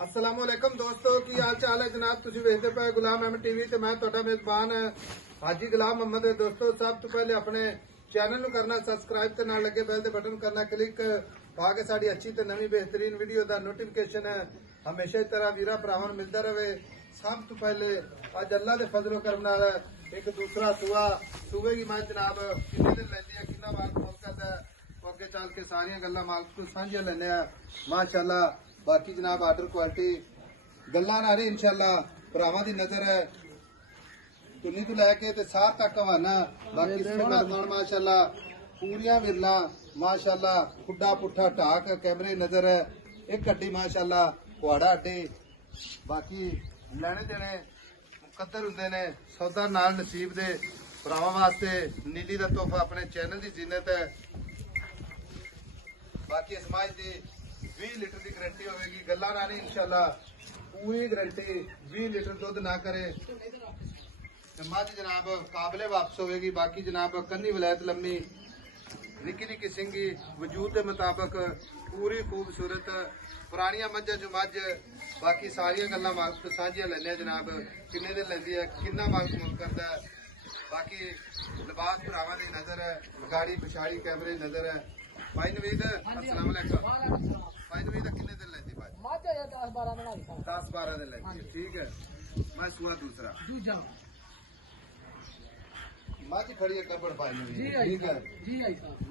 अस्सलामुअलैकुम दोस्तों की हाल चाल है जनाब। तुझे वेखते पे गुलाम अहमद टीवी ते मैं तुहाडा मेजबान हाजी गुलाम मोहम्मद। दोस्तों सब तो पहले अपने चैनल ਨੂੰ करना सबसक्राइब ते नाल लगे बेल दे बटन करना क्लिक ताकि साडी अच्छी ते नवी बेहतरीन वीडियो दा नोटिफिकेशन हमेशा इस तरह वीरा भरावां नूं मिलदा रहे। सब तो पहले अज अल्लाह दे फजलो करम नाल एक दूसरा सूबे की मैं जनाब किन्ने दिन लैंदी है किन्ना माल कौन करदा अगे चल के सारियां गल्लां माल तो सांझियां लैने आ माशाअल्लाह। बाकी जनाब आर्डर क्वालिटी गल्लां ना रही इंशाअल्लाह भरावां दी नजर है तुन्नी तो लैके ते साथ तक हवाना। बाकी सोहना थान माशाअल्लाह पूरियां विरला माशाअल्लाह खुड्डा पुट्ठा ढाक कैमरे नजर है एक गड्डी माशाअल्लाह कुआड़ा अड्डे। बाकी लैने देने मुकद्दर हुंदे ने सौदा नाल नसीब दे भरावां वास्ते नीली दा तोहफा अपने चैनल दी जीनत है। बाकी इसमाइल दी 20 लीटर की गारंटी होगी गल्ला ना नहीं इंशाअल्लाह पूरी गारंटी 20 लीटर दुध ना करे मझ जनाब काबले वापस होगी। बाकी जनाब कन्नी वलैत लम्मी निकी निकी सिंगी वजूद के मुताबिक पूरी खूबसूरत पुरानिया मझा जो मझ। बाकी सारिया गल्लां मालक सांझियां लैने जनाब किन्ने दिन लैंदी है किन्ना मालक मुल करता है। बाकी लिबास भरावां दी नजर है गाड़ी पिछाड़ी कैमरे नजर है। भाई नवीद अस्सलाम वालेकुम। भाई नवीद किन्ने दिन लैंदी भाई 10-12 दिन लैंदी ठीक है। मैं सुआ दूसरा मझ खड़ी है कबड़ पाई ठीक है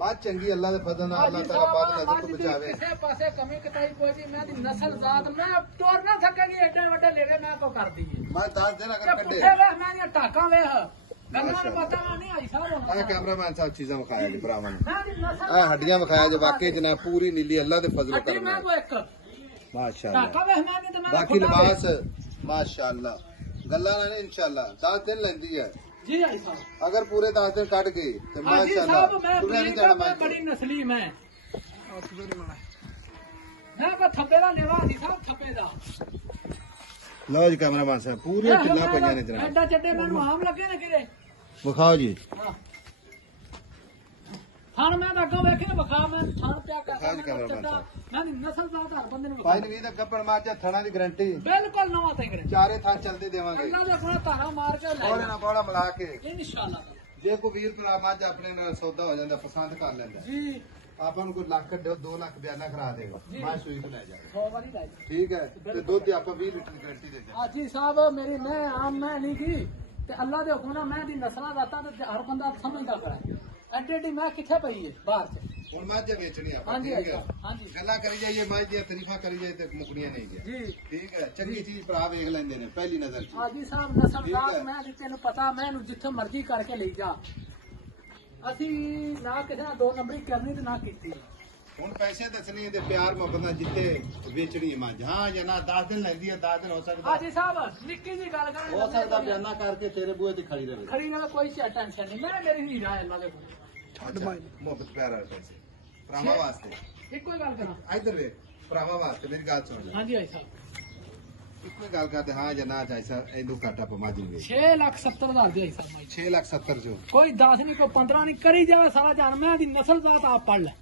मझ चंगी अल्लाह दे फजल नाल अल्लाह ताला पाक नजर तो बचावे। किसे पासे कमी कताई कोई नहीं मैं दी नस्ल जात मैं तोड़ ना सकेगी एडे वड्डे लेवे मैं को कर दी मैं 10 दिन अगर कड्डे मैं नी टाका वेख गल्लां ने पता नहीं आई साहब आ कैमरामैन साहब चीजां विखाया जी भरावां ने आ हड्डियां विखाया जो वाकई जनाब पूरी नीली अल्लाह दे फजल करम मैं को एक माशाअल्लाह। टाका वेख मैं नी ते मैं बाकी लिबास माशाअल्लाह गल्ला ना इंशाअल्लाह 10 दिन लेंदी है जी आई साहब अगर पूरे 10 दिन कट गई तो माशाअल्लाह तुम्हें नहीं जाना मैं बड़ी नस्ली मैं को थप्पे दा लेवा दी साहब थप्पे दा लो जी कैमरामैन साहब पूरी किन्ना पईयां ने जनाब एडा चड्डे मैनू आम लगे ने किरे विखाओ जी थान मैं अगों वेखे विखा मैं थान पिया कर विखाओ जी कैमरामैन साहब मैं नस्ल जात हर बंदे नु भाई नवीद गब्बड़ माजा थणा दी गारंटी बिल्कुल नवा ते करे चारे थान चलते देवांगे अल्लाह दे अपना तारा मार के ले और ना बड़ा मिला के इंशाअल्लाह जे को वीर भरा माजा अपने नाल सौदा हो जांदा पसंद कर लेंदा जी ਆਪਾਂ ਨੂੰ ਕੋਈ ਲੱਖ 2 ਲੱਖ ਬਿਆਨਾ ਕਰਾ ਦੇਗਾ ਮੈਂ ਸੂਈ ਤੋਂ ਲੈ ਜਾਵਾਂ 100 ਵਾਲੀ लाई ਠੀਕ ਹੈ ਤੇ ਦੁੱਧ ਦੀ ਆਪਾਂ 20 ਲੀਟਰ ਦੀ ਗਾਰੰਟੀ ਦੇ ਦਿੰਦੇ हाजी साहब मेरी मैं आम मैं नहीं की ते अल्लाह दे हुक्म नाल मैं दी नस्लां दाता ते हर बंदा समझदा करा एडी एडी मैं किथे पई है बाहर से ਹੁਣ ਮੱਝ ਵੇਚਣੀ ਆਪਾਂ हां जी ਠੀਕ ਹੈ हां जी ਗੱਲਾਂ ਕਰੀ ਜਾਈਏ ਮੱਝ ਦੀਆਂ ਤਾਰੀਫਾਂ ਕਰੀ ਜਾਈਏ ਤੇ ਮੁਕਣੀਆਂ ਨਹੀਂ ਜੀ जी ਠੀਕ ਹੈ ਚੰਗੀ ਚੀਜ਼ ਭਰਾ ਵੇਖ ਲੈਂਦੇ ਨੇ ਪਹਿਲੀ ਨਜ਼ਰ 'ਚ हाजी साहब नस्ल जात मैं दी तेनू पता मैं नु जिथे मर्जी करके ले जा ਅਸੀਂ ਨਾ ਕਿਸੇ ਨਾਲ 2 ਨੰਬਰੀ ਕਰਨੀ ਤੇ ਨਾ ਕੀਤੀ ਹੁਣ ਪੈਸੇ ਦੱਸਣੀ ਤੇ ਪਿਆਰ ਮੁਹੱਬਤ ਨਾਲ ਜਿੱਤੇ ਵੇਚਣੀ ਹੈ ਮੱਝ ਹਾਂ ਜਾਂ ਨਾ 10 ਦਿਨ ਲੱਗਦੀ ਹੈ 10 ਦਿਨ ਹੋ ਸਕਦਾ हाजी साहब निक्की जी गल करें ਹੋ ਸਕਦਾ ਬਿਆਨਾ ਕਰਕੇ ਤੇਰੇ ਬੂਹੇ ਤੇ ਖੜੀ ਰਹੇ खड़ी ना कोई टेंशन नहीं मैं मेरी हीरा है अल्लाह दे कोल ਮੁਹੱਬਤ ਪਿਆਰ ਵਾਲੇ ਪੈਸੇ ਭਰਾਵਾਂ ਵਾਸਤੇ ਇੱਕੋ ਹੀ ਗੱਲ ਕਰਾਂ ਇਧਰ ਵੇ ਭਰਾਵਾਂ ਵਾਸਤੇ ਮੇਰੀ ਗੱਲ ਸੁਣ ਲੈ ਹਾਂਜੀ ਭਾਈ ਸਾਹਿਬ ਇੱਕੋ ਹੀ ਗੱਲ ਕਰਦੇ ਹਾਂ ਜਾਂ ਨਾ ਚਾਹੀਦਾ ਇਹਨੂੰ ਘਾਟਾ ਪਮਾ ਜਿੰਗੇ 6,70,000 ਦੀ ਆਈ ਸਰ 6,70,000 ਜੋ ਕੋਈ 10 ਨਹੀਂ ਕੋਈ 15 ਨਹੀਂ ਕਰੀ ਜਾਵੇ ਸਾਰਾ ਜਾਨ ਮੈਂ ਦੀ ਨਸਲ ਜ਼ਾਤ ਆਪ ਪੜ ਲੈ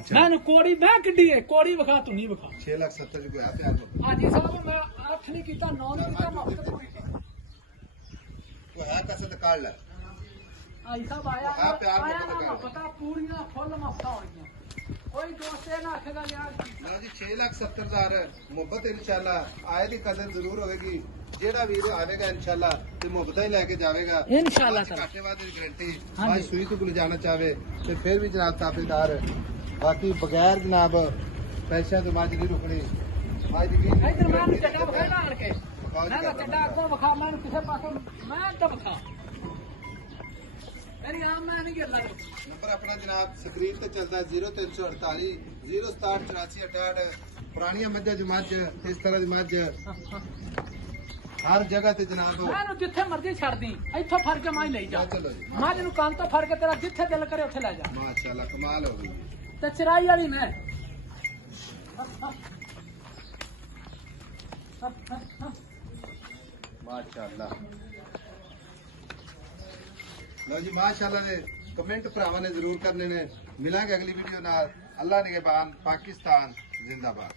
ਅੱਛਾ ਮੈਨੂੰ ਕੋੜੀ ਮੈਂ ਕਿੱਡੀ ਹੈ ਕੋੜੀ ਵਿਖਾ ਤੂੰ ਨਹੀਂ ਵਿਖਾ 6,70,000 ਜੋ ਕੋਈ ਆ ਪਿਆਰ ਮੁਹੱਬਤ ਹਾਜੀ ਸਾਹਿਬ ਮੈਂ 8 ਨਹੀਂ ਕੀਤਾ 9 ਨਹੀਂ ਕੀਤਾ ਮਫਤ ਪੂਰੀ ਕੀਤੀ ਕੋਈ ਹੈ ਕਸਦ ਕਾੜ ਲੈ ਆਈ ਸਾਹਿਬ ਆਇਆ ਹਾਂ, ਪਿਆਰ ਆਇਆ ਮੁਹੱਬਤ ਨਾ ਪਤਾ ਪੂਰੀਆਂ ਫੁੱਲ ਮਫਤਾ ਹੋਣੀਆਂ ਕੋਈ ਦੋਸਤੇ ਨਾ ਆਖੇਗਾ ਯਾਰ ਲਓ ਜੀ 6,70,000 ਮੁਹੱਬਤ ਇਨਸ਼ਾਅੱਲਾ ਆਏ ਦੀ ਕਦਰ ਜ਼ਰੂਰ ਹੋਵੇਗੀ। ਜਿਹੜਾ ਵੀਰ ਆਵੇਗਾ ਇਨਸ਼ਾਅੱਲਾ ਤੇ ਮੁਹੱਬਤਾਂ ਹੀ ਲੈ ਕੇ ਜਾਵੇਗਾ इंशाल्लाह सर ਘਾਟੇ ਵਾਦ ਦੀ ਗਾਰੰਟੀ ਹਾਂਜੀ। ਅੱਜ ਸੂਈ ਤੋਂ ਜਾਣਾ ਚਾਹਵੇ ਤੇ ਫਿਰ ਵੀ ਜਨਾਬ ਤਾਬੇਦਾਰ ਬਾਕੀ ਬਗੈਰ ਜਨਾਬ ਪੈਸਿਆਂ ਤੋਂ ਮੱਝ ਨਹੀਂ ਰੁਕਣੀ ਮੱਝ ਦੀ ਇਧਰ ਮੈਂ ਨੂੰ ਚੱਡਾ ਵਿਖਾ ਆਣ ਕੇ ਨਾ ਚੱਡਾ ਅੱਗੋਂ ਵਿਖਾ ਮੈਨੂੰ ਕਿਸੇ ਪਾਸੋਂ ਮੈਂ ਤਾਂ ਵਿਖਾ ਮੇਰੀ ਆਮ ਮੈਂ ਨਹੀਂ ਗਿਰਦਾ नंबर अपना जनाब स्क्रीन पे चलता है 0348 0678468 पुरानिया मझा जो मझ इस तरह की मझ हर जगह ते जनाब ਮੈਨੂੰ ਜਿੱਥੇ ਮਰਜ਼ੀ ਛੱਡਦੀ ਇੱਥੋਂ ਫੜ ਕੇ ਮੈਂ ਲਈ ਜਾ चलो जी ਮੱਝ ਨੂੰ ਕੰਨ ਤੋਂ ਫੜ ਕੇ ਤੇਰਾ ਜਿੱਥੇ ਦਿਲ ਕਰੇ ਉੱਥੇ ਲੈ ਜਾ माशाल्लाह कमाल हो गई ਤੇ ਚਰਾਈ ਵਾਲੀ ਮੈਂ माशाल्लाह लो जी माशाल्लाह ने कमेंट भरावां ने जरूर करने ने मिलांगे अगली वीडियो नाल अल्लाह निगहबान पाकिस्तान जिंदाबाद।